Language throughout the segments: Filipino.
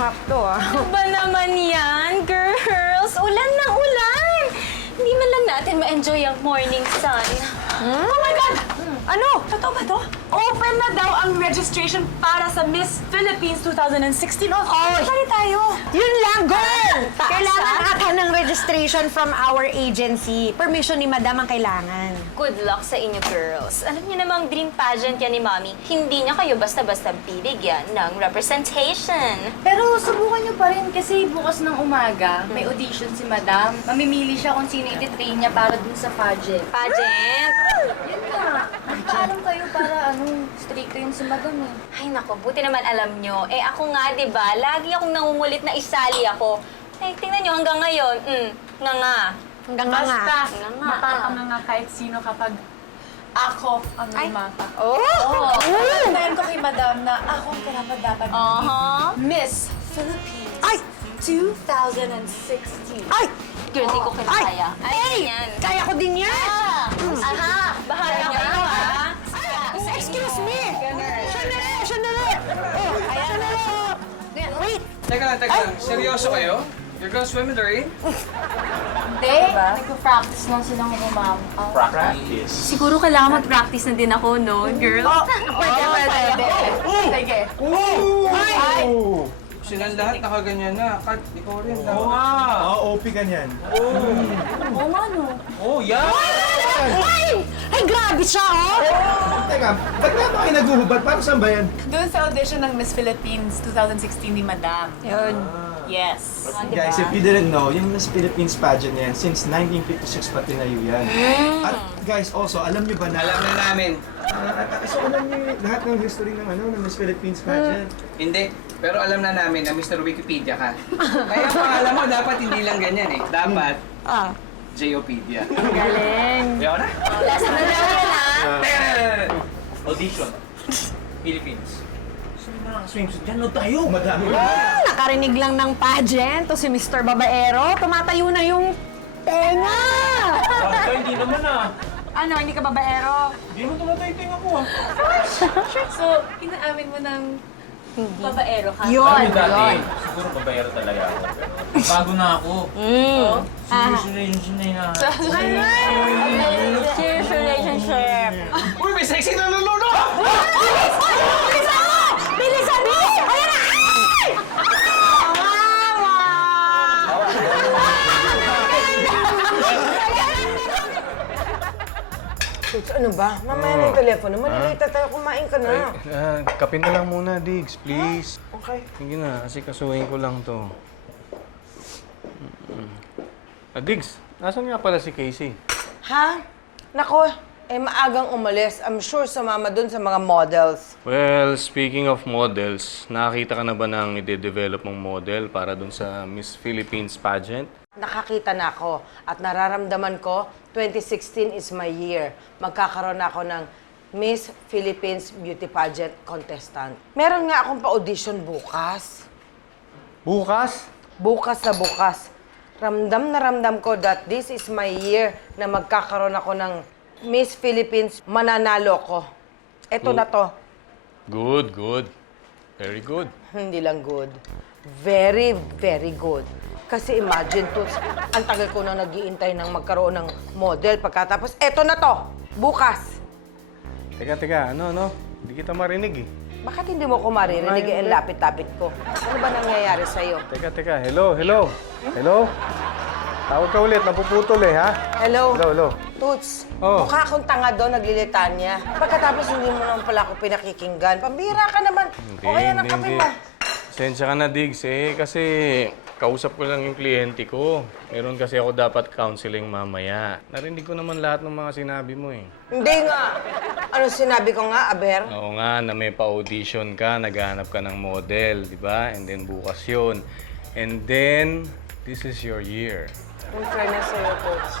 Sakto, ah. Ba naman yan, girls? Ulan ng ulan! Hindi man lang natin ma-enjoy ang morning sun. Oh my God! Ano? Totoo ba to? Open na daw ang registration para sa Miss Philippines 2016. Oh, sali tayo. Yun lang, girl! Taas, Kailangan ah. ata ng registration from our agency. Permission ni Madam ang kailangan. Good luck sa inyo, girls. Alam niyo namang dream pageant yan ni Mami. Hindi niya kayo basta-basta bibigyan ng representation. Pero subukan niyo pa rin kasi bukas ng umaga, may audition si Madam. Mamimili siya kung sino ititrain niya para dun sa pageant. Pageant? Yun nga. Magpaalam kayo para stricto yun si Madam eh. Ay nako, buti naman alam nyo. Eh ako nga, di ba? Lagi akong nangungulit na isali ako. Eh, tingnan nyo hanggang ngayon. Nga. Hanggang nga. Basta, Nga. makakanganga kahit sino kapag ako ang lumata. Oh! Oo. Tayo ko kay Madam na ako ang karapat-dapat Miss Philippines Ay! 2016. Ay! Girl, di ko kinakaya. Ay, yan. Kaya ko din yan! Aha! Bahala kayo, ha? Excuse me! Sandali! Oh, sandali! Wait! Teka lang. Seryoso kayo? You're gonna swim in the rain? Hindi, nagpa-practice lang silang umampa. Practice. Siguro kailangan mag-practice na din ako, no, girl? Pwede. Sige. Silang lahat nakaganyan na. Kat, ikaw rin. Oo nga. OP ka niyan. Oo nga, no. Oh, yeah! Ay, grabe siya, oh! Teka, ba't nga ba kayo naghuhubad? Para saan ba yan? Doon sa audition ng Miss Philippines 2016 ni Madam. Yun. Yes. Guys, if you didn't know, yung Miss Philippines pageant yan, since 1956 pa tinayo yan. At guys, also, alam niyo ba na... Alam na namin. So, alam niyo lahat ng history ng Miss Philippines pageant? Hindi. Pero alam na namin na Mr. Wikipedia ka. Kaya pangalan mo, dapat hindi lang ganyan eh. Dapat, Jopedia. Galing. Ayaw na? Last na lang yan, ha? Audition. Philippines. Sino na ang swimsuit? Diyan na tayo! Madami. Nakarinig lang ng pageant to si Mr. Babaero. Tumatayo na yung tenga! Basta hindi naman ah. Ano, hindi ka babaero? Hindi mo tumatay tinga ko ah. So, inaamin mo ng babaero ka? Yun, Alam mo dati, yun. siguro babayero talaga ako. Bago na ako. Serious relationship na yun. Serious relationship. Uy, may sexy na luluno! Bilisan mo! Ayan na! Ay! Toots, ano ba? Mamaya na yung telepono. Malilita tayo. Kumain ka na. Kape na lang muna, Diggs, please. Okay. Sige na, kasi kasuhin ko lang to. Diggs, nasan nga pala si Casey? Ha? Nako, maagang umalis. I'm sure sumama dun sa mga models. Well, speaking of models, nakakita ka na ba ng ide-develop mong model para dun sa Miss Philippines pageant? Nakakita na ako at nararamdaman ko 2016 is my year. Magkakaroon na ako ng Miss Philippines Beauty Pageant contestant. Meron nga akong pa-audition bukas. Bukas? Bukas na bukas. Ramdam na ramdam ko that this is my year na magkakaroon ako ng Miss Philippines, mananalo ko. Eto na to. Good, good. Very good. Hindi lang good. Very, very good. Kasi imagine, Toots, ang tagal ko na nag-iintay ng magkaroon ng model. Pagkatapos, eto na to! Bukas! Teka, ano? Hindi kita marinig eh. Bakit hindi mo ko maririnig ang lapit-lapit ko? Ano ba nangyayari sa'yo? Teka. Hello? Tawag ka ulit, napuputol eh, ha? Hello? Hello. Toots, Oh. mukha akong tanga doon, naglilitanya. Pagkatapos, hindi mo naman pala ako pinakikinggan. Pambira ka naman. O kaya ng kape mo. Pasensya ka na, Diggs, eh. Kasi kausap ko lang yung kliyente ko. Meron kasi ako dapat counseling mamaya. Narinig ko naman lahat ng mga sinabi mo eh. Hindi nga. Ano sinabi ko nga, Aber? Oo nga, na may pa-audition ka, naghahanap ka ng model, di ba? And then bukas yun. And then, this is your year. Yung fairness sa'yo, Toots.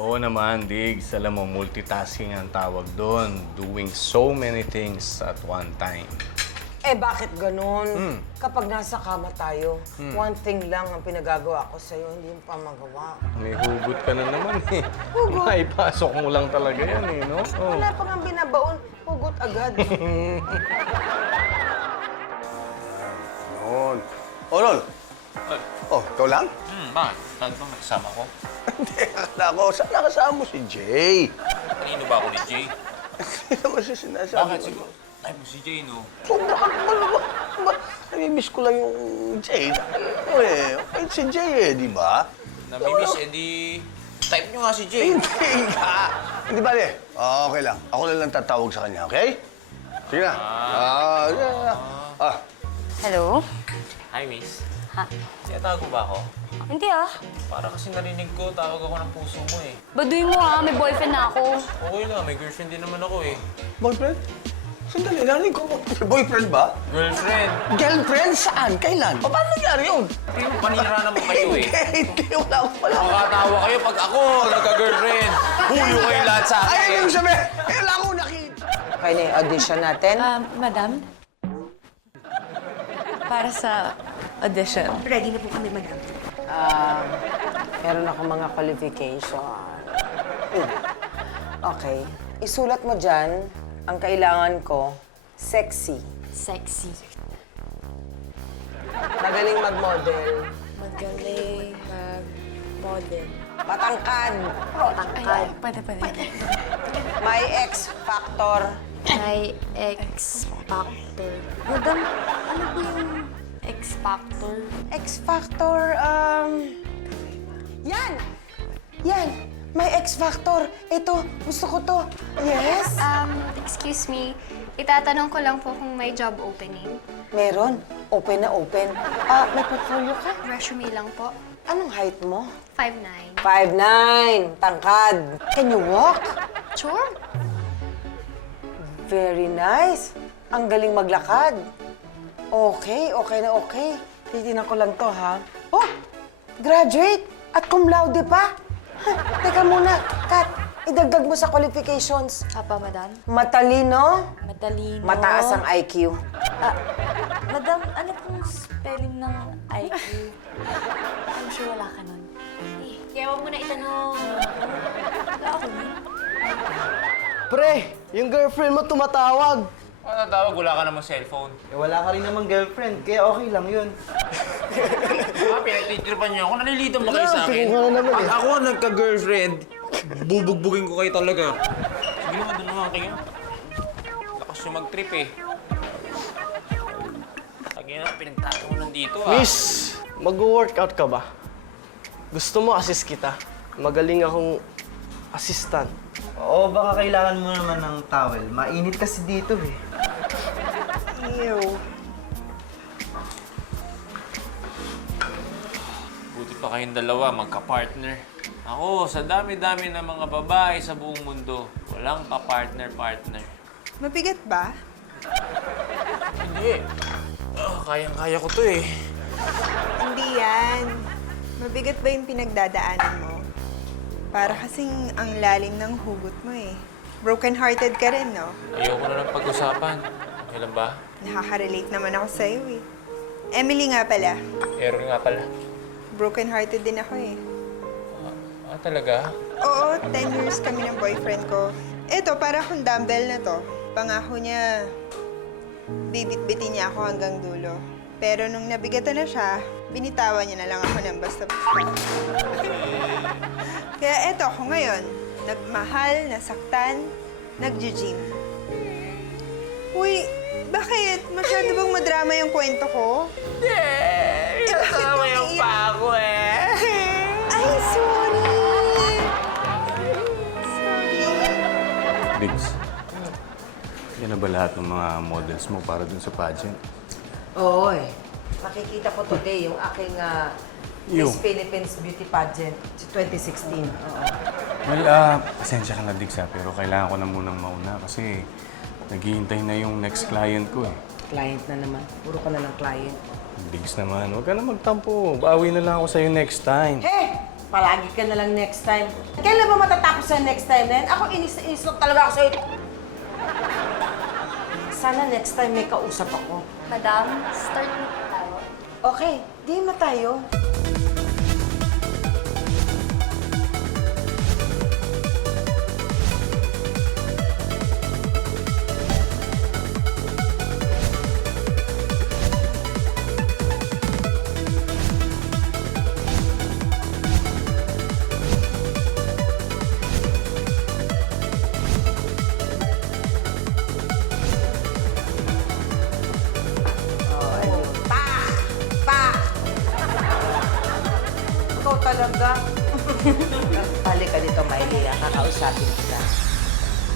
Oo naman, Diggs. Alam mo, multitasking ang tawag doon. Doing so many things at one time. Eh, bakit ganun? Kapag nasa kama tayo, one thing lang ang pinagagawa ko sa'yo, hindi yung pamagawa. May hugot ka na naman eh. Hugot? Maipasok mo lang talaga yan eh, no? Oh. Wala pa nga binabaon, hugot agad. Noon. O Lol. Oh, ikaw lang? Bakit? Saan ba kasama ko? Hindi, akala ko. Sana kasama mo si Jay. Kanino ba ako ni Jay? Hindi naman siya sinasabi. Bakit siguro? Ay mo si Jay, no? Namimiss ko lang yung Jay. Okay si Jay di ba? Namimiss, edi... Type nyo nga si Jay. Hindi nga. Hindi ba, okay lang. Ako na lang tatawag sa kanya, okay? Sige na. Hello? Hi, miss. Ha? Tinatago ba ako? Hindi ah. Para kasi narinig ko, tawag ako ng puso mo eh. Baduy mo ah, may boyfriend na ako. Okay lang, may girlfriend din naman ako eh. Boyfriend? Sandali, narinig ko. Boyfriend ba? Girlfriend! Girlfriend? Saan? Kailan? O, paano nangyari yun? Pero panira naman kayo eh. Hindi, wala ko pala. Makatawa kayo pag ako nagka-girlfriend. Huyo kayo lahat sa Ay, akin. yung sabi, wala ko nakita. Okay na yung audition natin. Madam? Para sa audition. Ready na po kami, madam. Meron ako mga qualification. Okay. Isulat mo dyan, ang kailangan ko, sexy. Sexy. Magaling mag-model. Magaling mag-model. Patangkad. Ay, pwede. May X factor. May X Factor. Madam, ano po yung X Factor? X factor, Yan! Yan! May X factor. Ito, gusto ko to. Yes? Excuse me, itatanong ko lang po kung may job opening. Meron. Open na open. May portfolio ka? Resume lang po. Anong height mo? 5'9". 5'9". Tangkad. Can you walk? Sure. Very nice. Ang galing maglakad. Okay na okay. Titignan ko lang to, ha? Oh! Graduate! At cum laude pa! Teka muna, Kat. Idagdag mo sa qualifications. Apa, madam? Matalino. Matalino. Mataas ang IQ. Madam, ano pong spelling ng IQ? I'm sure wala ka nun. Kaya huwag mo na itanong. Wala ako nun. Pre, yung girlfriend mo tumatawag. Ano tawag? Wala ka namang cellphone. Wala ka rin namang girlfriend, kaya okay lang yun. Pinagtitripan niyo ako. Nalilito ba kayo sa akin? Sige nga naman Pag eh. ako nagka-girlfriend, bubugbugin ko kayo talaga. Sige naman, doon naman kayo. Lakas nyo mag-trip eh. Lagi na, pinagtato ko nandito ah. Miss, mag-workout ka ba? Gusto mo assist kita? Magaling akong assistant. Oo, baka kailangan mo naman ng towel. Mainit kasi dito eh. Buti pa kayong dalawa, magka-partner. Ako, sa dami-dami ng mga babae sa buong mundo, walang ka-partner-partner. Mabigat ba? Hindi. Kayang-kaya ko to eh. Hindi yan. Mabigat ba yung pinagdadaanan mo? Para kasing ang lalim ng hugot mo eh. Broken-hearted ka rin, no? Ayoko na ng pag-usapan. Okay lang ba? Nakaka-relate naman ako sa'yo eh. Emily nga pala. Error nga pala. Broken-hearted din ako eh. Talaga? Oo, 10 years kami ng boyfriend ko. Eto, para akong dumbbell na to. Pangako niya, bibit-bitin niya ako hanggang dulo. Pero nung nabigatan na siya, binitawan niya na lang ako ng basta-basta. Kaya eto ako ngayon, nagmahal, nasaktan, nag-gym. Uy, bakit? Masyado bang madrama yung kwento ko? Kasama yung pa ako eh. Ay, sorry! Diggs, yan na ba lahat ng mga models mo para dun sa pageant? Oo eh. Makikita ko today yung aking Miss Philippines Beauty Pageant 2016. Oo. Well, pasensya ka na, Diggs, pero kailangan ko na munang mauna kasi naghihintay na yung next client ko eh. Client na naman. Puro ka na lang client. Diggs naman, huwag ka na magtampo. Bawi na lang ako sa'yo next time. Hey! Palagi ka na lang next time. Kailan ba matatapos sa next time na yan? Ako, inis lang talaga ako sa'yo. Sana next time may kausap ako. Madam, start na po tayo. Okay, game na tayo. talaga. Balik ka dito, Maylea. Kakausapin kita.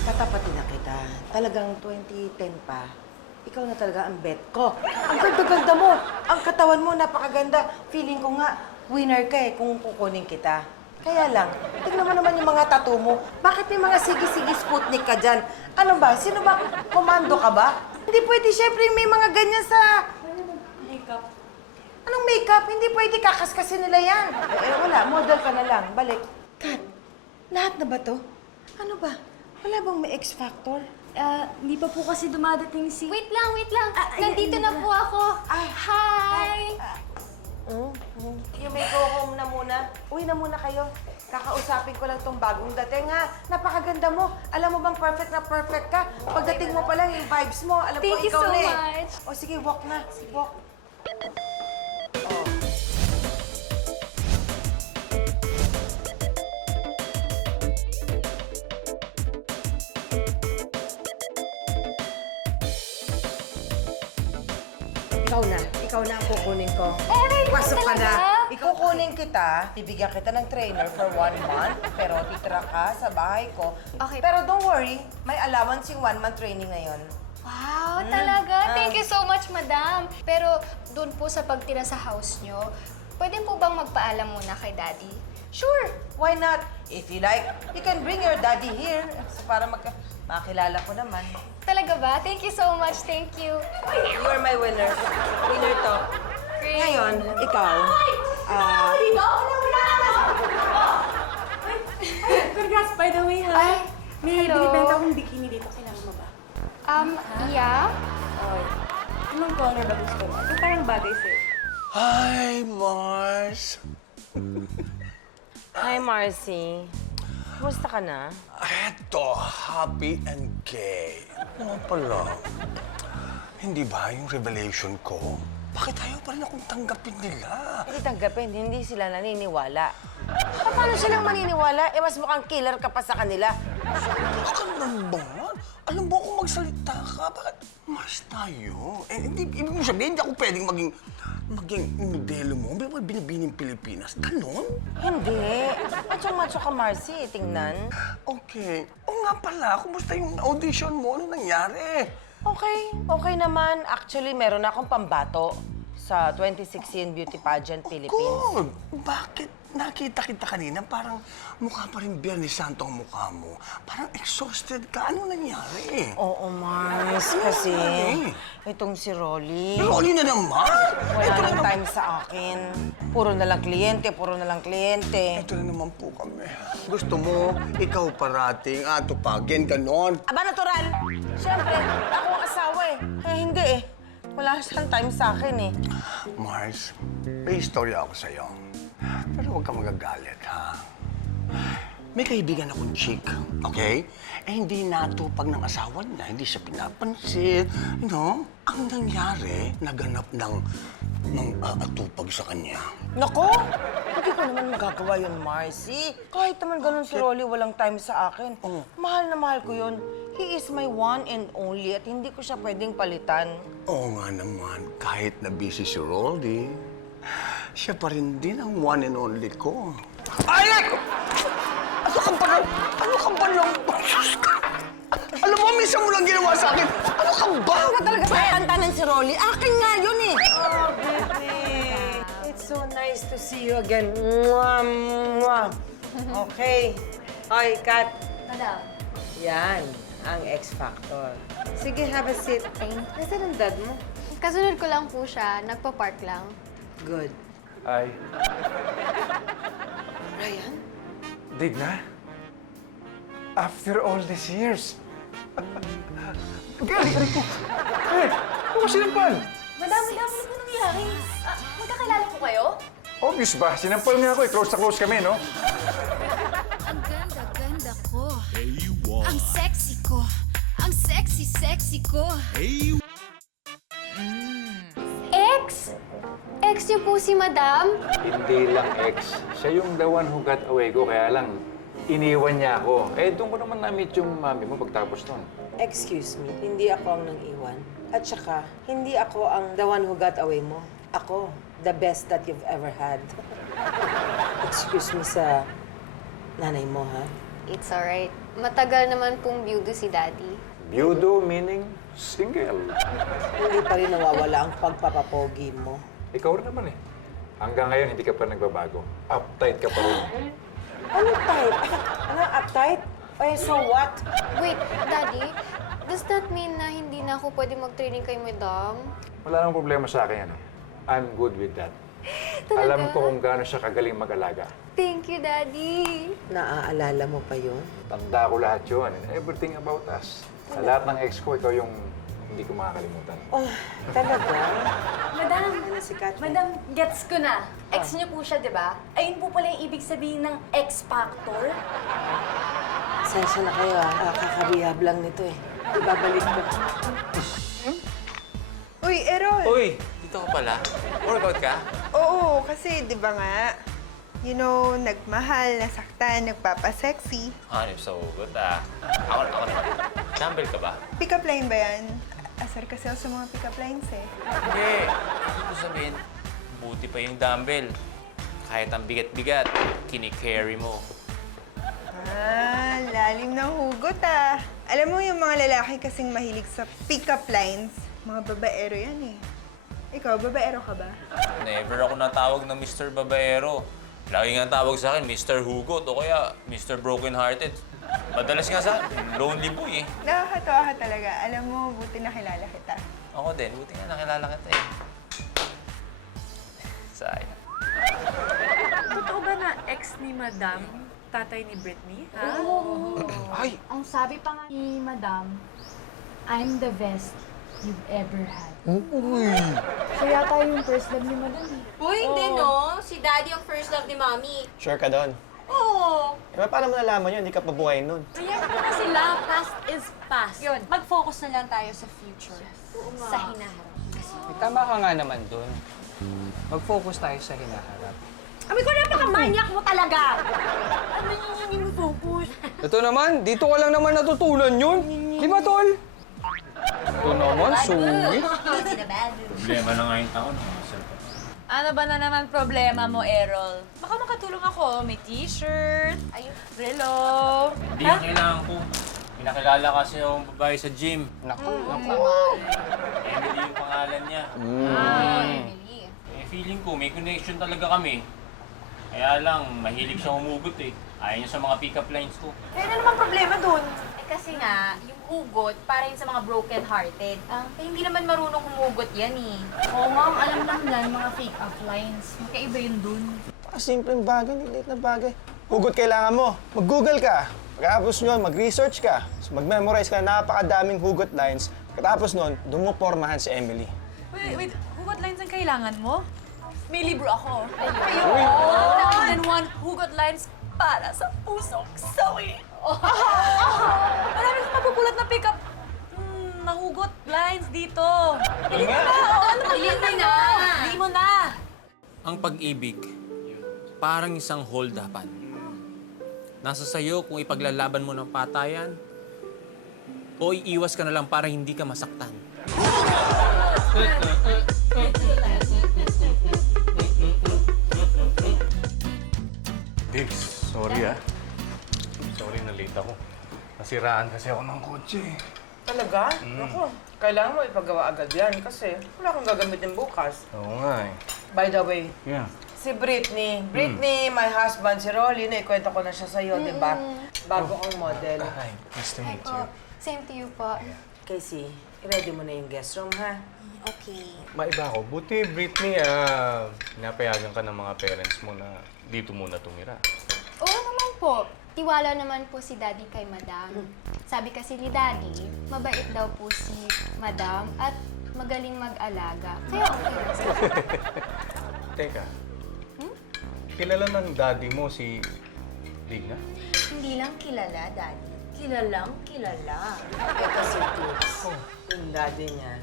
Tatapatin na kita. Talagang 2010 pa. Ikaw na talaga ang bet ko. Ang ganda-ganda mo. Ang katawan mo, napakaganda. Feeling ko nga, winner ka eh kung kukunin kita. Kaya lang, tignan mo naman yung mga tattoo mo. Bakit may mga sige-sige Sputnik ka dyan? Ano ba? Sino ba? Komando ka ba? Hindi pwede, syempre may mga ganyan sa... Makeup. Anong makeup? Hindi pwede, kakaskasin nila yan. Wala, model ka na lang. Balik. Kat, lahat na ba to? Ano ba? Wala bang may X Factor? Hindi pa po kasi dumadating si... Wait lang, wait lang. Nandito na po ako. Hi! You may go home na muna. Uwi na muna kayo. Kakausapin ko lang tong bagong dating, ha? Napakaganda mo. Alam mo bang perfect na perfect ka? Pagdating mo pa lang, yung vibes mo, alam ko Thank you ikaw so na eh. much. O sige, walk na. Walk. Ikaw na ang kukunin ko. Pasok ka na. Kukunin kita, bibigyan kita ng trainer for 1 month, pero titira ka sa bahay ko. Okay. Pero don't worry, may allowance yung 1 month training na yun. Wow, talaga? Thank you so much, madam. Pero doon po sa pagtira sa house nyo, pwede po bang magpaalam muna kay daddy? Sure, why not? If you like, you can bring your daddy here para makilala ko naman. Talaga ba? Thank you so much. Thank you. You're my winner. Winner to. Great. Ngayon, ikaw, Kurgas, by the way, ha? May hello. binibenta akong bikini dito. Kailangan mo ba? Yeah? Anong color ba gusto mo? Ito parang bagay sa'yo. Hi, Mars. Hi, Marcy. Kumusta ka na? Eto, happy and gay. Ano pala? Hindi ba yung revelation ko? Bakit ayaw pa rin akong tanggapin nila? Hindi tanggapin, hindi sila naniniwala. Paano silang maniniwala? Eh, mas mukhang killer ka pa sa kanila. Baka naman. Alam mo kung magsalita ka, bakit mas tayo? Eh, hindi, ibig mo sabihin, hindi ako pwedeng maging modelo mo. Hindi mo binibining Pilipinas. Ganon? Hindi. Macho-macho ka, Marcy. Tingnan. Okay. O nga pala, kumusta yung audition mo? Ano nangyari? Okay naman. Actually, meron akong pambato sa 2016 Beauty Pageant Philippines. Good. Bakit nakita kita kanina? Parang mukha pa rin Biyernes Santo ang mukha mo. Parang exhausted ka. Ano nangyari? Oo, Mars. Kasi itong si Rolly, Rolly na naman! wala nang time sa akin. Puro na lang kliyente. Ito na naman po kami. Gusto mo, ikaw parating, atupagin, ganon. Aba, natural. Siyempre, ako ang asawa eh. Eh, hindi eh. Wala siyang time sa akin eh. Mars, may istorya ako sa'yo. Pero huwag ka magagalit, ha? May kaibigan akong chick, okay? Eh, hindi natupag ng asawa niya, hindi siya pinapansin. You know, ang nangyari, naganap ng atupag sa kanya. Nako! Hindi ko naman magagawa yun, Marcy. Kahit naman ganun si Rolly, walang time sa akin. Mahal na mahal ko yun. He is my one and only at hindi ko siya pwedeng palitan. Oo nga naman, kahit na busy si Rolly, siya pa rin din ang one and only ko. Ay! Ano ka ba lang? Alam mo, minsan mo lang ginawa sa akin. Ano ka ba? Ano talaga tayo kantanan si Rolly? Akin nga yun eh! Oh, baby! It's so nice to see you again. Mwah, mwah. Okay. Oy, Kat. Madam. Yan, ang X Factor. Sige, have a seat. Nasaan ang dad mo? Kasunod ko lang po siya. Nagpa-park lang. Good. Ay, Ryan? Dig na? After all these years. Galing ko. Eh, ano ka sinampal? Madam, ano po nangyari? Magkakilala po kayo? Obvious ba? Sinampal nga ako eh. Close na close kami, no? Ang ganda-ganda ko. Ang sexy ko. Ang sexy ko. Ex? Ex niyo po si madam? Hindi lang ex. Siya yung the one who got away ko, kaya lang iniwan niya ako. Eh, doon ko naman na-meet yung mami mo pagtapos nun. Excuse me, hindi ako ang nang-iwan. At saka, hindi ako ang the one who got away mo. Ako, the best that you've ever had. Excuse me sa nanay mo, ha? It's alright. Matagal naman pong beauty si Daddy. Byudo meaning single. Hindi pa rin nawawala ang pagpapapogi mo. Ikaw rin naman eh. Hanggang ngayon, hindi ka pa nagbabago. Uptight ka pa rin. Anong type? Anong uptight? Eh, so what? Wait, Daddy, does that mean na hindi na ako pwede mag-training kay Madam? Wala namang problema sa akin yan eh. I'm good with that. Talaga? Alam ko kung gaano siya kagaling mag-alaga. Thank you, Daddy. Naaalala mo pa yun? Tanda ko lahat yun and everything about us. Sa lahat ng ex ko, ikaw yung hindi ko makakalimutan. Oh, talaga? Madam, Ano si Catherine? Madam, gets ko na. Ex niyo po siya, di ba? Ayun po pala yung ibig sabihin ng X-Factor. Sensya na kayo, ha? Kakabihab lang nito, eh. Ibabalik ko. Uy, Errol! Uy, dito ka pala. Workout ka? Oo, kasi di ba nga, you know, nagmahal, nasaktan, nagpapasexy. Hanip sa hugot ah. Ako naman. Dumbbell ka ba? Pick-up line ba yan? Asar kasi ako sa mga pick-up lines eh. Hindi. Ibig ko sabihin, buti pa yung dumbbell. Kahit ang bigat-bigat, kini-carry mo. Ah, lalim ng hugot ah. Alam mo yung mga lalaki kasing mahilig sa pick-up lines, mga babaero yan eh. Ikaw, babaero ka ba? Never ako natawag na Mr. Babaero. Lagi nga tawag sa akin, Mr. Hugot o kaya Mr. Broken Hearted. Madalas nga sa lonely boy eh. Nakakatawa ka talaga. Alam mo, buti nakilala kita. Ako din, buti nga nakilala kita eh. Sayang. Totoo ba na ex ni Madam, tatay ni Britney? Ha? Ay! Ang sabi pa nga ni Madam, I'm the best you've ever had. Uy! Siya yata yung first love ni Madam eh. Uy, hindi no. Si Daddy ang first love ni Mommy. Sure ka doon? Oo. Eh, paano mo nalaman yun? Hindi ka pa buhay nun. Kaya na sila, past is past. Yun. Mag-focus na lang tayo sa future. Sa hinaharap. Tama ka nga naman dun. Mag-focus tayo sa hinaharap. Ami ko, napaka-manyak mo talaga! Ano yung mo focus? Ito naman, dito ka lang naman natutunan yun. Di ba, Tol? Ito naman, sungit. Problema na nga yung taon. Ano ba na naman problema mo, Errol? Baka makatulong ako. May t-shirt, relo. Hindi na kailangan ko. Pinakilala kasi akong babae sa gym. Naku. Emily yung pangalan niya. Emily. Eh, feeling ko, may connection talaga kami. Kaya lang, mahilig siya humugot eh. Ayaw niya sa mga pick-up lines ko. Eh, ano naman problema dun? Eh kasi nga, yung hugot, para yun sa mga broken-hearted. Eh hindi naman marunong humugot yan eh. Oo nga, ang alam lang lang mga fake up lines. Magkaiba yun dun. Simpleng bagay, liit na bagay. Hugot kailangan mo. Mag-Google ka. Pagkatapos nun, mag-research ka. mag-memorize ka na napakadaming hugot lines. Pagkatapos nun, doon mo pormahan si Emily. Wait, hugot lines ang kailangan mo? May libro ako. Ayun! 1,001 hugot lines para sa pusong sawi. Marami kang mapupulat na pick-up na hugot lines dito. Hindi mo na! Ano ba yun na? Hindi mo na! Ang pag-ibig, parang isang hold-upan. Nasa sayo kung ipaglalaban mo ng patayan o iiwas ka na lang para hindi ka masaktan. Diggs, sorry ah. Sorry na late ako. Nasiraan kasi ako ng kotse. Talaga? Naku, kailangan mo ipagawa agad yan kasi wala akong gagamitin bukas. Oo nga eh. By the way, Yeah. si Britney. Britney, my husband, si Rolly, naikwento ko na siya sa'yo, di ba? Bago kong model. Hi, nice to meet you. Po, same to you po. Casey, i-ready mo na yung guest room, ha? Okay. Maiba ako. Buti, Britney, pinapayagan ka ng mga parents mo na dito muna tumira. Oo naman po. Tiwala naman po si Daddy kay Madam. Sabi kasi ni Daddy, mabait daw po si Madam at magaling mag-alaga. Kaya okay lang sa'yo. Teka, kilala ng daddy mo si Digna? Hindi lang kilala, Daddy. Kilalang kilala. Ito si Toots. Yung daddy niya.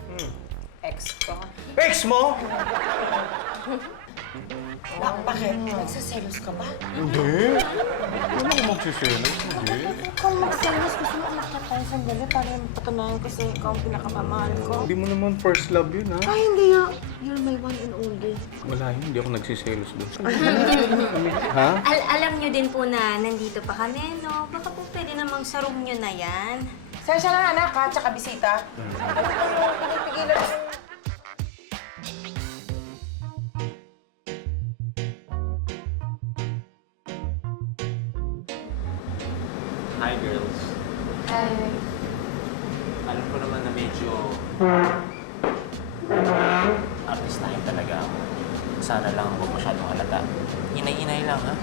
Ex ko. Ex mo? Bakit? Nagsaselos ka ba? Hindi. Ano ako magsiselos? Hindi. Ikaw magselos. Gusto mo umakyat tayo sandali para patunayan ko sa'yo ikaw ang pinakamamahal ko. Hindi mo naman first love yun, ha? Ay, hindi yan. You're my one and only. Wala yun. Hindi ako nagsiselos doon. Ha? Alam nyo din po na nandito pa kami, no? Baka po pwede namang sa room nyo na yan. Sensya na anak ha, tsaka bisita. Ano ba yung pinipigilan mo? Hi, girls. Hi. Alam ko naman na medyo... artistahin talaga ako. Sana lang huwag masyadong halata. Inay-inay lang, ha?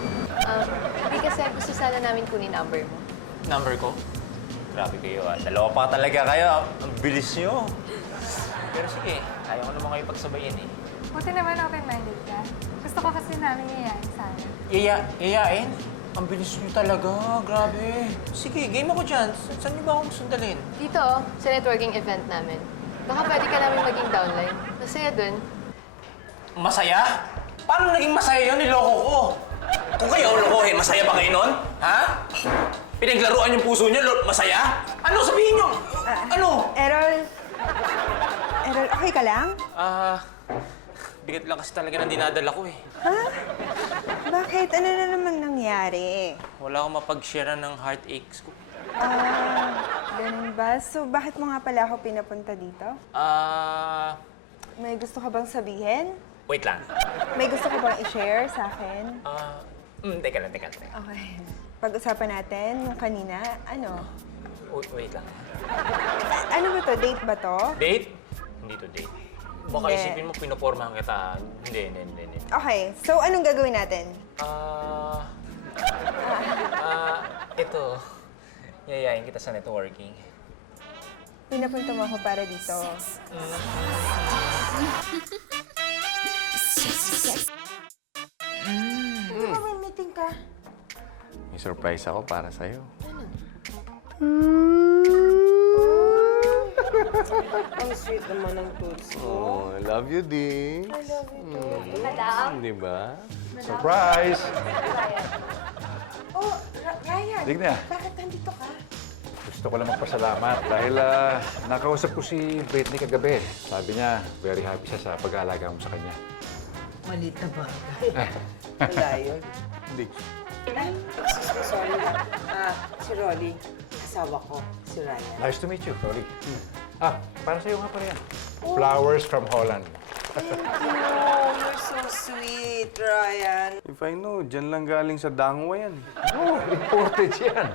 Hindi kasi gusto sana namin kunin number mo. Number ko? Grabe kayo, ha? Dalawa pa talaga kayo. Ang bilis nyo. Pero sige, kaya ko naman kayo pagsabayin, eh. Buti naman open-minded ka. Gusto ko kasi namin yayain sana. Iyayain? Ang bilis nyo talaga. Grabe. Sige, game ako dyan. Saan nyo ba akong sundalin? Dito, sa networking event namin. Baka pwede ka namin maging downline. Masaya dun. Masaya? Paano naging masaya yun? Niloko ko. Kung kayo lokohin, masaya ba kayo nun? Ha? Pinaglaruan yung puso niyo, masaya? Ano? Sabihin niyo! Ano? Errol, okay ka lang? Bigat lang kasi talaga ng dinadala ko, eh. Ha? Bakit? Ano na namang nangyari? Wala akong mapag-share ng heartaches ko. Ganun ba? So, bakit mo nga pala ako pinapunta dito? May gusto ka bang sabihin? Wait lang. May gusto ka bang i-share sa akin? Teka lang. Okay. Pag-usapan natin yung kanina, ano? Wait lang. Ano ba to? Date ba to? Date? Hindi to date. Baka Hindi. isipin mo, pinopormahan kita. Hindi. Okay. So, anong gagawin natin? Ito. Yayain kita sa networking. Pinapunta mo ako para dito. May meeting ka. May surprise ako para sa'yo. Ang sweet naman ng tools ko. Oh, I love you, Ding. I love you too. Madam? Di ba? Surprise! Oh, Ryan. Digna. Bakit nandito ka? Gusto ko lang magpasalamat dahil nakausap ko si Britney kagabi. Sabi niya, very happy siya sa pag-aalaga mo sa kanya. Malit na bagay. Wala yun. Hindi. Sorry. Si Rolly. Asawa ko, si Ryan. Nice to meet you, Rolly. Para sa'yo nga pala yan. Flowers from Holland. Thank you. You're so sweet, Ryan. If I know, dyan lang galing sa Dangwa yan. Oh, imported yan.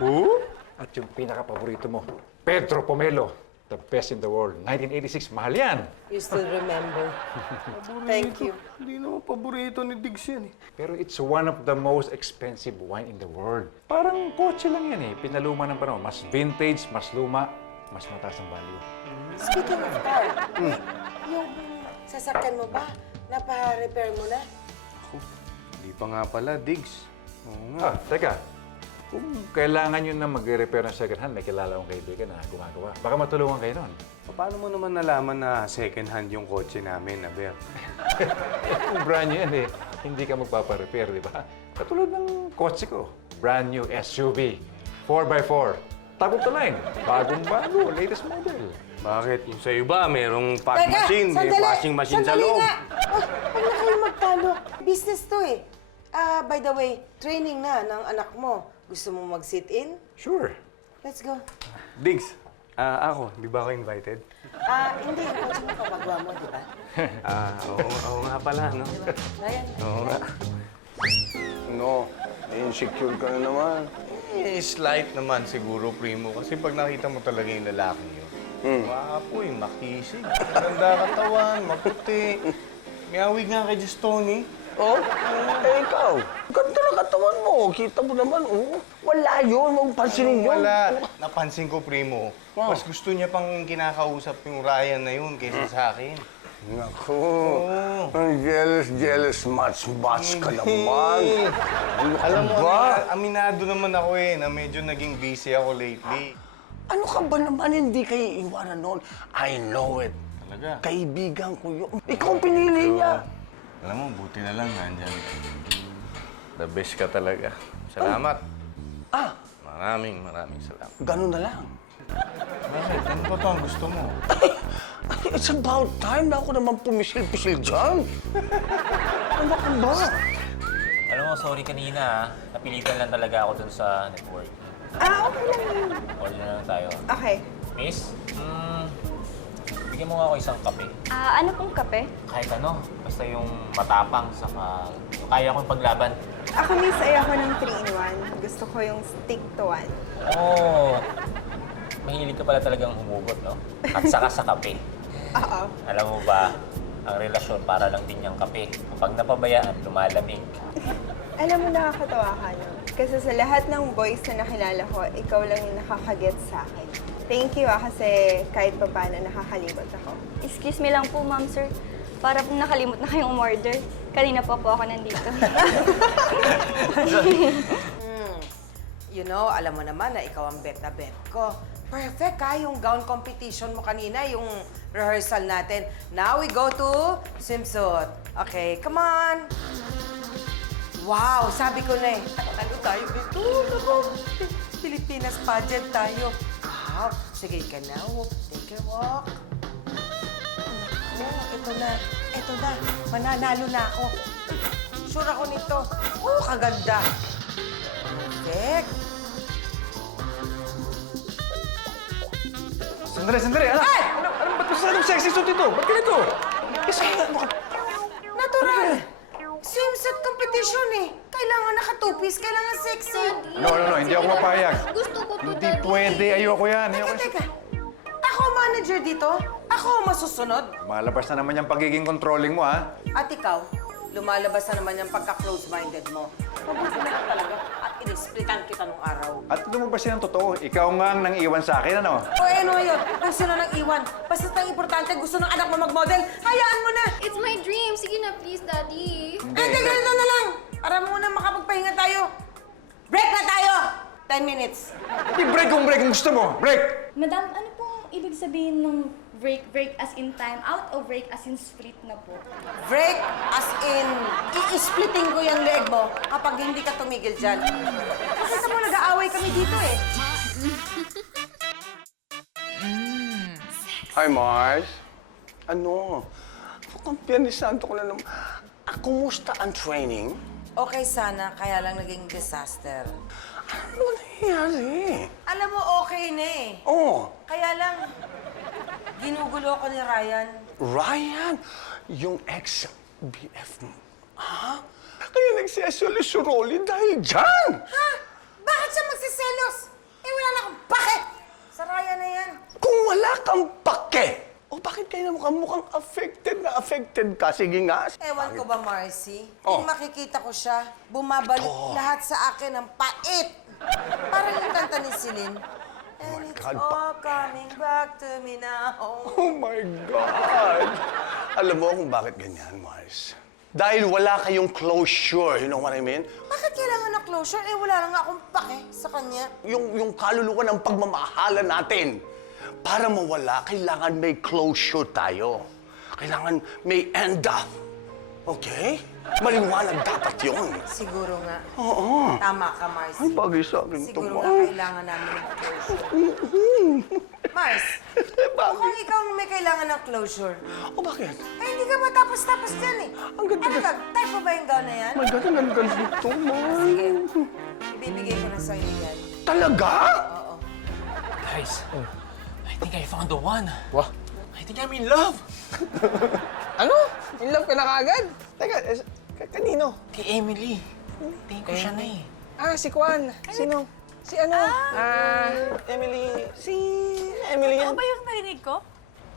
At yung pinaka-paborito mo, Pedro Pomelo. The best in the world. 1986, mahal yan. You still remember. Thank you. Hindi naman paborito ni Diggs yan, eh. Pero it's one of the most expensive wine in the world. Parang kotse lang yan, eh. Pinaluma ng panahon. Mas vintage, mas luma, mas mataas ang value. Speaking of car, yung sasakyan mo ba? Napa-repair mo na? Hindi pa nga pala, Diggs. Oo nga. Teka. Kung kailangan nyo na mag-repair ng second hand, may kilala akong kaibigan na gumagawa. Baka matulungan kayo nun. Paano mo naman nalaman na second hand yung kotse namin, Aber? Kung brand new yan, eh, hindi ka magpaparepair, di ba? Katulad ng kotse ko. Brand new SUV. 4x4. Top of the line. Bagong-bago. Latest model. Bakit? Yung sa iba, merong machine, may washing machine sa loob. Nga. Huwag na kayo magtalo. Business to eh. By the way, training na ng anak mo. Gusto mo mag-sit-in? Sure. Let's go. Diggs, ako, di ba ako invited? Hindi. Kung sino kapagawa mo, di ba? Oo nga pala, no? Ryan. Oo nga. No, insecure ka na naman. Slight naman siguro, Primo. Kasi pag nakita mo talaga yung lalaki yun, wapo yung makisig. Maganda katawan, maputi. May awig nga kay Justoni. Oh? Ikaw, ganda na katawan mo. Kita mo naman, wala yun. Huwag pansinin yun. Wala. Napansin ko, Primo. Mas gusto niya pang kinakausap yung Ryan na yun kaysa sa akin. Naku, ang jealous much ka naman. Alam mo, aminado naman ako na medyo naging busy ako lately. Ano ka ba naman hindi kayo iwanan noon? I know it. Talaga? Kaibigan ko yun. Ikaw ang pinili niya. Alam mo, buti na lang nandyan. The best ka talaga. Salamat. Maraming salamat. Ganun na lang. Bakit? Ano pa to ang gusto mo? It's about time na ako naman pumisil-pisil dyan. Ano ka ba? Alam mo, sorry kanina, napilitan lang talaga ako dun sa network. Okay lang yun. Order na lang tayo. Okay. Miss, bigyan mo nga ako isang kape. Ano pong kape? Kahit ano, basta yung matapang, saka kaya kong paglaban. Ako, miss, ayoko ng 3-in-1. Gusto ko yung stick to 1. Oh, mahilig ka pala talagang humugot, no? At saka sa kape. Oo. Alam mo ba, ang relasyon para lang din yung kape. Kapag napabayaan, lumalamig. Alam mo, nakakatawa ka, no? Kasi sa lahat ng boys na nakilala ko, ikaw lang yung nakakaget sa akin. Thank you, kasi kahit pa paano nakakalimot ako. Excuse me lang po, ma'am, sir. Para pong nakalimot na kayong umorder. Kanina pa po ako nandito. You know, alam mo naman na ikaw ang bet na bet ko. Perfect ha, yung gown competition mo kanina, yung rehearsal natin. Now we go to swimsuit. Okay, come on. Wow, sabi ko na eh. Tago tayo dito. Pilipinas pageant tayo. Wow, sige ka na. Take a walk. Ito na. Mananalo na ako. Sure ako nito. Kaganda. Perfect. Sandali, anak! Ay! Ano ba't masyadong sexy suit ito? Ba't ganito? Natural. Swimsuit competition eh. Kailangan naka-two-piece, kailangan sexy. No, hindi ako mapayag. Gusto ko to, Hindi Daddy. pwede, ayoko yan. Teka. Ako ang manager dito. Ako ang masusunod. Malabas na naman yung pagiging controlling mo, ha? At ikaw, lumalabas na naman yung pagka-close-minded mo. Mabuti na ka talaga at inisplitan kita nung araw. At lumabas yan ang totoo. Ikaw nga ang nang iwan sa akin, ano? O ano yun? Kung sino nang iwan. Basta ang importante, gusto ng anak mo mag-model, hayaan mo na! It's my dream. Sige na, please, Daddy. Hindi, ganito na lang. Para muna makapagpahinga tayo. Break na tayo! 10 minutes. I-break kung gusto mo. Break! Madam, ano pong ibig sabihin ng break as in time out o break as in split na po? Break as in, i-splitting ko yung leg mo kapag hindi ka tumigil dyan. Kasi sa mo, nag-aaway kami dito eh. Hi, Mars. Ano? Mukhang pianisanto ko na naman. Kumusta ang training? Okay sana, kaya lang naging disaster. Ano nangyayari? Alam mo, okay na eh. Oh, Kaya lang, ginugulo ako ni Ryan. Ryan, yung ex-BF mo. Ha? Kaya nagseselos si Rolly dahil dyan. Ha? Bakit siya magsiselos? Eh, wala na akong pake! Sa Ryan na yan. Kung wala kang pake, o bakit kayo mukhang affected ka? Sige nga. Ewan ko ba, Marcy? Oh. Kung makikita ko siya, bumabalik lahat sa akin ng pait. Parang yung kanta ni Celine. And it's God, all coming back to me now. Oh my God! Alam mo kung bakit ganyan, Mars? Dahil wala kayong closure, you know what I mean? Bakit kailangan na closure? Eh, wala lang akong pake sa kanya. Yung kaluluwa ng pagmamahalan natin. Para mawala, kailangan may closure tayo. Kailangan may end up. Okay? Maliwanag dapat yun. Siguro nga. Oo. Tama ka, Marcy. Ay, bagay sa akin ito, Siguro nga Mars. kailangan namin ng closure. Mars, mukhang ikaw ang may kailangan ng closure. O bakit? Eh, hindi ka matapos-tapos dyan eh. Ang ganda Ano ka? Type mo ba yung gown na yan? My God, ang ganda nito, Mars. Sige. Ibibigay ko na sa'yo yan. Talaga? Oo. Guys, I think I found the one. What? I think I'm in love. Ano? In love ka na kaagad? Teka, kanino? Kay Emily. Tingin ko siya na eh. Si Kwan. Sino? Si ano? Emily, si Emily yan. Ano ba yung narinig ko?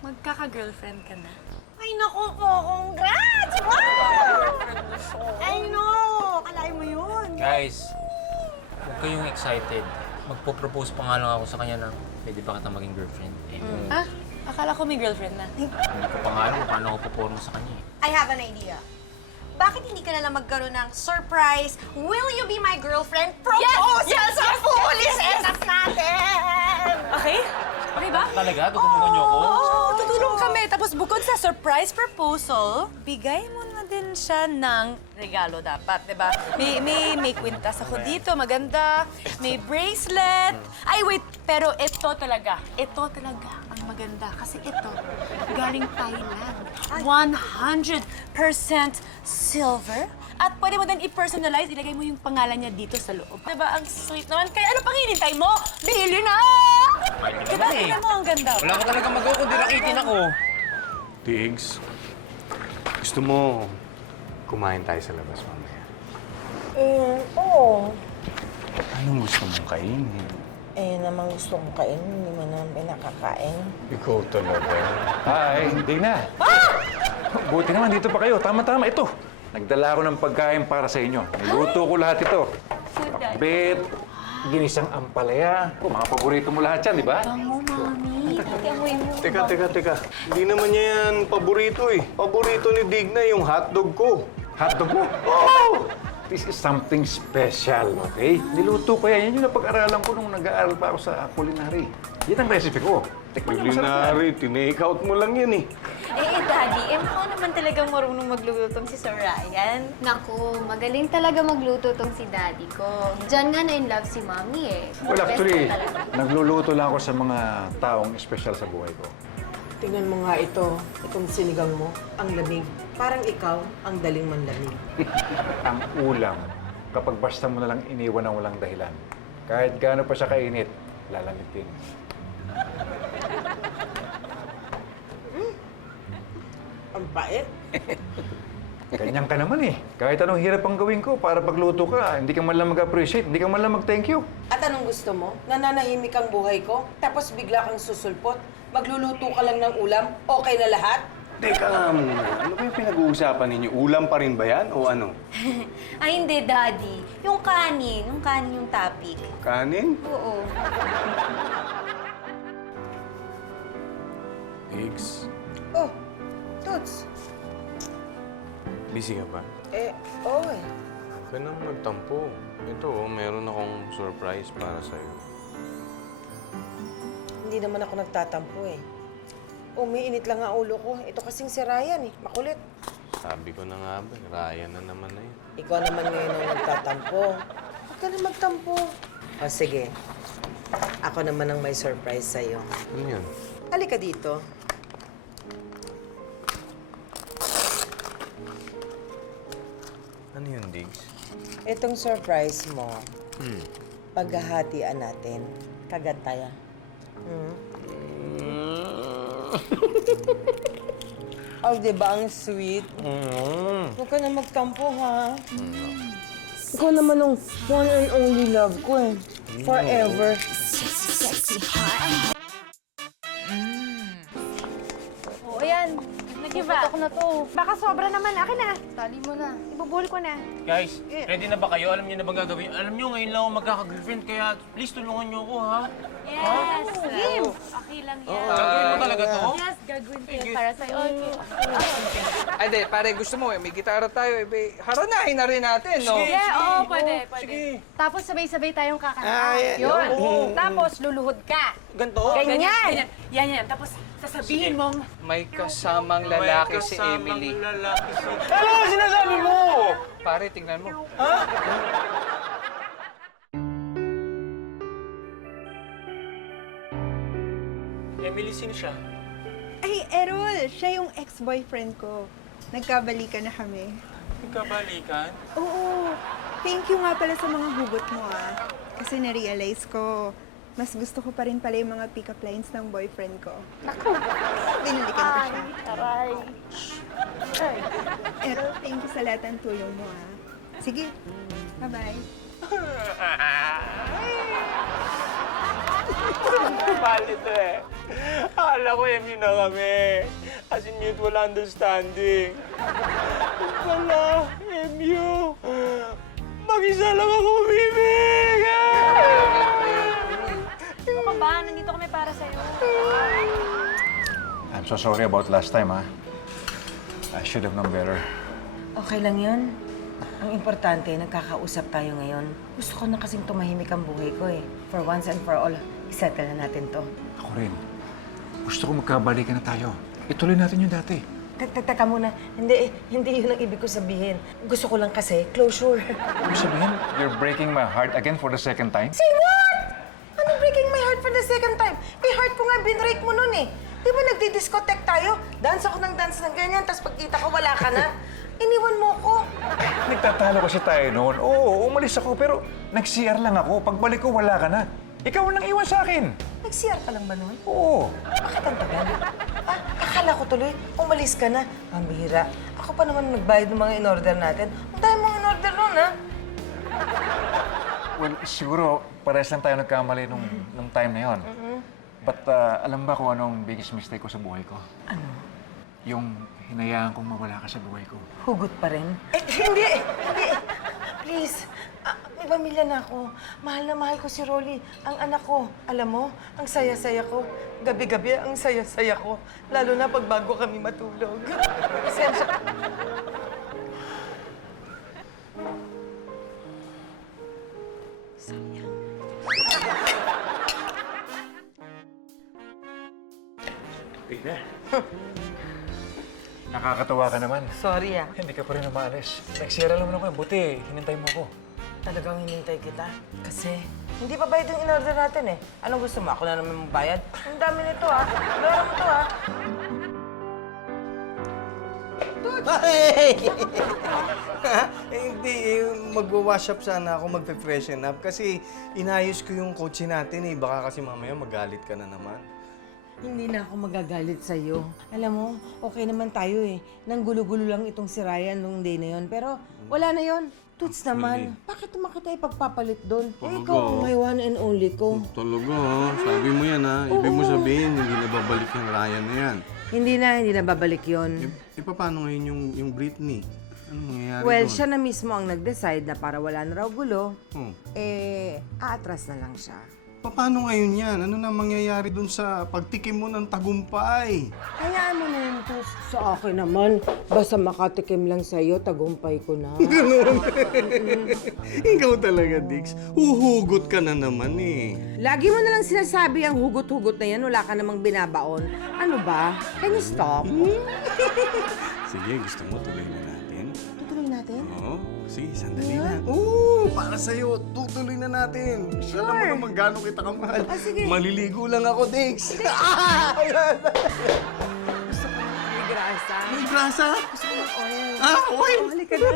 Magkaka-girlfriend ka na. Ay, naku po. Congrats! Wow! I know! Kalahin mo yun. Guys, huwag kayong excited. Magpo-propose pa nga lang ako sa kanya ng pwede ba kita maging girlfriend? Eh, Akala ko may girlfriend na. hindi ko pa nga alam kung paano ako puporma sa kanya eh. I have an idea. Bakit hindi ka na lang magkaroon ng surprise, will you be my girlfriend proposal sa Police Esas natin? Okay? Okay ba? Talaga? Tutulungan niyo ako? Oo, Magkakatulong kami. Tapos bukod sa surprise proposal, bigay mo na din siya ng regalo dapat, di ba? May kwintas ako dito, maganda. May bracelet. Ay, wait, pero ito talaga ang maganda. Kasi ito, galing Thailand. 100% silver. At pwede mo din i-personalize, ilagay mo yung pangalan niya dito sa loob. Diba? Ang sweet naman. Kaya ano pang hinintay mo? Bili na! Diba? Tingnan mo, ang ganda. Wala ka talaga magawa kundi rakitin ako. Tiggs, gusto mo kumain tayo sa labas mamaya? Oo. Anong gusto mong kainin? Namang gusto kong kainin, hindi mo naman pinakakain. Ikaw talaga. Ay, hindi na. Buti naman, dito pa kayo. Tama-tama, ito. Nagdala ako ng pagkain para sa inyo. Niluto ko lahat ito. Pakbet, ginisang ampalaya. Mga paborito mo lahat yan, di ba? Teka. Hindi naman niya yan paborito eh. Paborito ni Digna yung hotdog ko. Hotdog mo? Oh! This is something special, okay? Niluto ko yan. Yan yung napag-aralan ko nung nag-aaral pa ako sa culinary. Yan ang recipe ko. Culinary, tinake out mo lang yan eh. Daddy, ako naman talagang marunong magluluto si Sir Ryan. Naku, magaling talaga magluto tong si daddy ko. Diyan nga na-in-love si mommy eh. Well, Best actually, ko talaga. nagluluto lang ako sa mga taong espesyal sa buhay ko. Tingnan mo nga itong sinigang mo, ang lamig. Parang ikaw, ang daling manlamig. Ang ulam, kapag basta mo na lang iniwan ng walang dahilan, kahit gaano pa siya kainit, lalamig din. Ang pait. Ganyan ka naman eh. Kahit anong hirap ang gawin ko para pagluto ka, hindi ka man lang mag-appreciate, hindi ka man lang mag-thank you. At anong gusto mo? Nananahimik ang buhay ko, tapos bigla kang susulpot? Magluluto ka lang ng ulam? Okay na lahat? Teka muna, ano ba yung pinag-uusapan ninyo? Ulam pa rin ba yan o ano? Ay, hindi, Daddy. Yung kanin yung topic. Kanin? Oo. Tiggs, Oh, Toots. busy ka ba? Oo eh. Huwag ka nang magtampo. Ito, meron akong surprise para sa'yo. Hindi naman ako nagtatampo eh. Umiinit lang ang ulo ko. Ito kasing si Ryan eh. Makulit. Sabi ko na nga ba, Ryan na naman na yun. Ikaw naman ngayon ang nagtatampo. Huwag ka na magtampo. O sige. Ako naman ang may surprise sa'yo. Ano yan? Halika dito. Ano yun, Diggs? Itong surprise mo, paghahatian natin. Kagantaya. Oh, di ba ang sweet? Huwag ka na magtampo, ha? Ikaw naman ang one and only love ko, eh. Forever. Oo, yan. Nag-give na to. Baka sobra naman. Akin na. Tali mo na. Ibubul ko na. Guys, ready na ba kayo? Alam niyo na ba gagawin? Alam niyo, ngayon lang ako magkaka-girlfriend, kaya please tulungan niyo ako, ha? Yes! Okay lang yan. Gagawin mo talaga to? Yes, gagawin ko yan para sa'yo. Okay. Ay, di, pare, gusto mo, may gitara tayo. Haranahin na rin natin, no? Yeah, oo, pwede. Tapos sabay-sabay tayong kakanta. Yun. Tapos luluhod ka. Ganto? Ganyan. Yan. Tapos sasabihin mong, May kasamang lalaki si Emily. Ano ang sinasabi mo? Pare, tingnan mo. Emily, sino siya? Ay, Errol, siya yung ex-boyfriend ko. Nagkabalikan na kami. Nagkabalikan? Oo. Thank you nga pala sa mga hugot mo, ah. Kasi na-realize ko, mas gusto ko pa rin pala yung mga pick-up lines ng boyfriend ko. Naku! Binalikan ko siya. Aray. Errol, thank you sa lahat ng tulong mo, ah. Sige. Bye-bye. Palit eh. Akala ko MU na kami. As in mutual understanding. Wala, MU. Mag-isa lang ako umibig. ano ka ba? Nandito kami para sa'yo. I'm so sorry about last time, ha? I should have known better. Okay lang yun. Ang importante, nagkakausap tayo ngayon. Gusto ko na kasing tumahimik ang buhay ko eh. For once and for all, isettle na natin to. Ako rin. Gusto ko magkabalikan na tayo. ituloy natin yung dati. Teka muna. Hindi yun ang ibig ko sabihin. Gusto ko lang kasi closure. Ibig sabihin, you're breaking my heart again for the second time? Say what? Anong breaking my heart for the second time? Heart ko nga binrake mo nun eh. Di ba nagdi-discotheque tayo? Dance ako ng dance ng ganyan, tapos pagkita ko wala ka na. Iniwan mo ko. Nagtatalo kasi tayo noon. Oo, umalis ako pero nag-CR lang ako. Pagbalik ko, wala ka na. Ikaw ang nang iwan sa akin. Nag-CR ka lang ba nun? Oo. Bakit ang tagal? Akala ko tuloy, umalis ka na. Pambihira. Ako pa naman nagbayad ng mga in-order natin. Ang dami mga in-order nun, ha? Well, siguro parehas lang tayo nagkamali nung time na yon. But alam ba kung anong biggest mistake ko sa buhay ko? Ano? Yung hinayaan kong mawala ka sa buhay ko. Hugot pa rin? Hindi. Please, may pamilya na ako. Mahal na mahal ko si Rolly, ang anak ko. Alam mo, ang saya-saya ko. Gabi-gabi, ang saya-saya ko. Lalo na pag bago kami matulog. Pasensya. Sayang. Nakakatawa ka naman. Sorry, Hindi ka pa rin umaalis. Nag-CR lang naman ako. Buti, hinintay mo ako. Talagang hinintay kita. Kasi, hindi pa bayad yung in-order natin eh. Anong gusto mo? Ako na naman magbayad? Ang dami nito Meron mo to Hindi, magwa-wash up sana ako, magpe-freshen up. Kasi inayos ko yung kotse natin eh. Baka kasi mamaya magalit ka na naman. Hindi na ako magagalit sa'yo. Alam mo, okay naman tayo eh. Nang gulo-gulo lang itong si Ryan nung day na yon. Pero wala na yon. Toots naman. Bakit naman kita ipagpapalit doon? Eh, ikaw ang my one and only ko. Talaga ha? Sabi mo yan ha? Ibig mo sabihin, hindi na babalik yung Ryan na yan. Hindi na babalik yon. Paano ngayon yung Britney? Ano mangyayari Well, doon? siya na mismo ang nag-decide na para wala na raw gulo, Oh. aatras na lang siya. Paano ngayon yan? Ano na mangyayari dun sa pagtikim mo ng tagumpay? Hayaan mo na yun, Tus. Sa akin naman, basta makatikim lang sa'yo, tagumpay ko na. Ganun. Ikaw talaga, Dix. Huhugot ka na naman eh. Lagi mo na lang sinasabi ang hugot-hugot na yan, wala ka namang binabaon. Ano ba? Can you stop? Sige, gusto mo tuloy na natin? Tutuloy natin? Oo. Sige, sandali lang. Oo, para sa'yo. Tutuloy na natin. Sure. Alam mo naman gano'n kita kamahal. Sige. Maliligo lang ako, Dix. Gusto ko ng may grasa. May grasa? Gusto ko ng oil. Oil? Halika na.